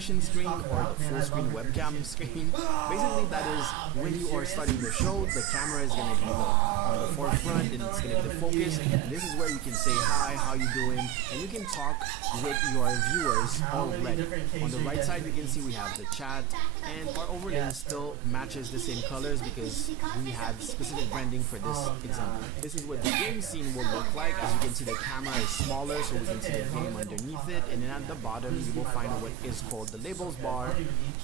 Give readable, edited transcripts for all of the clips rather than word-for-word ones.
definition screen or the full screen webcam screen. Basically, that is when you are starting the show, the camera is going to be on the forefront and it's going to be the focus. And this is where you can say hi, how you doing, and you can talk with your viewers already. On the right side, you can see we have the chat, and our overlay still matches the same colors because we had specific branding for this example. This is what the game scene will look like. As you can see, the camera is smaller, so we can see the game underneath it, and then at the bottom you will find what is called the labels bar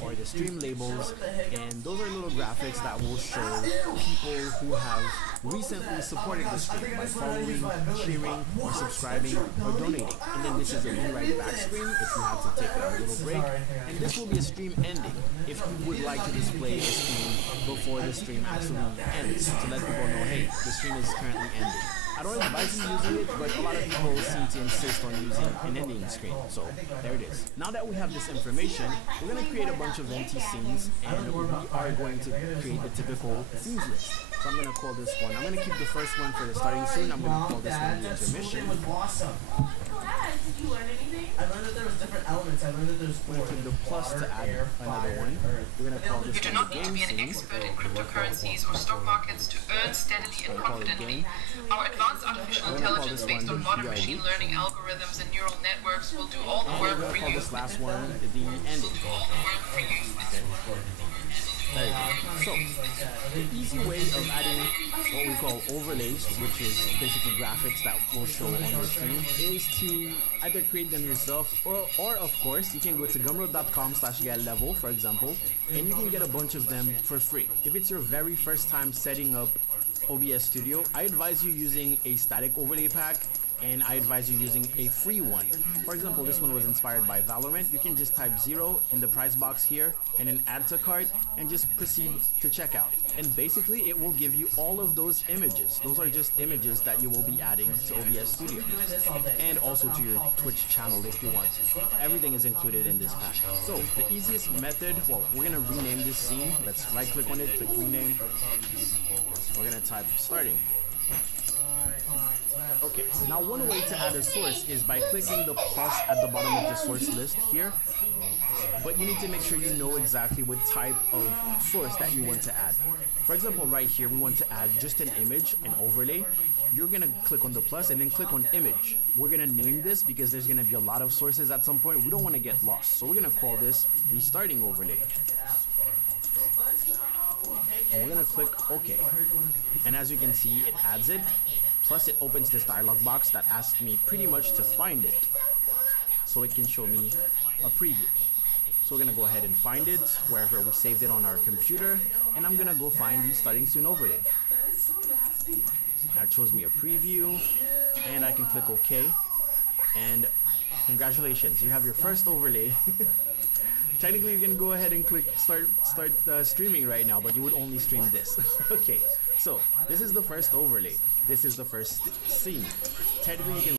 or the stream labels, and those are little graphics that will show people who have recently supported the stream by following, sharing, or subscribing, or donating. And then this is a rewrite back screen if you have to take a little break, and this will be a stream ending if you would like to display a stream before the stream actually ends to let people know, hey, the stream is currently ending. I don't advise you using it, but a lot of people seem to insist on using an ending screen. So there it is. Now that we have this information, we're going to create a bunch of empty scenes, and we are going to create the typical scenes list. So I'm going to call this one. I'm going to keep the first one for the starting scene. I'm going to call this one the intermission. Did you learn anything? I learned that there was different elements. I learned that there's four. We're going to click the plus to add another one. We're going to call this You do not need to be an expert in cryptocurrencies or stock markets to earn steadily and confidently. Our advanced artificial intelligence based on modern machine learning algorithms and neural networks will do all the work for you. This last one, the ending. There you go. So, the easy way of adding what we call overlays, which is basically graphics that will show on your screen, is to either create them yourself or of course, you can go to gumroad.com/getlevel, for example, and you can get a bunch of them for free. If it's your very first time setting up OBS Studio, I advise you using a static overlay pack, and I advise you using a free one. For example, this one was inspired by Valorant. You can just type 0 in the price box here and then add to cart and just proceed to checkout. And basically it will give you all of those images. Those are just images that you will be adding to OBS Studio and also to your Twitch channel if you want to. Everything is included in this pack. So the easiest method, well, we're gonna rename this scene. Let's right click on it, click rename. We're gonna type starting. Okay, now one way to add a source is by clicking the plus at the bottom of the source list here, but you need to make sure you know exactly what type of source that you want to add. For example, right here, we want to add just an image, an overlay. You're gonna click on the plus and then click on image. We're gonna name this because there's gonna be a lot of sources at some point. We don't want to get lost, so we're gonna call this the starting overlay. And we're gonna click OK. And as you can see, it adds it. Plus it opens this dialog box that asks me pretty much to find it, so it can show me a preview. So we're gonna go ahead and find it wherever we saved it on our computer, and I'm gonna go find the starting soon overlay. That shows me a preview, and I can click OK, and congratulations, you have your first overlay. Technically you can go ahead and click start streaming right now, but you would only stream this. Okay, so this is the first overlay. This is the first scene. Technically you can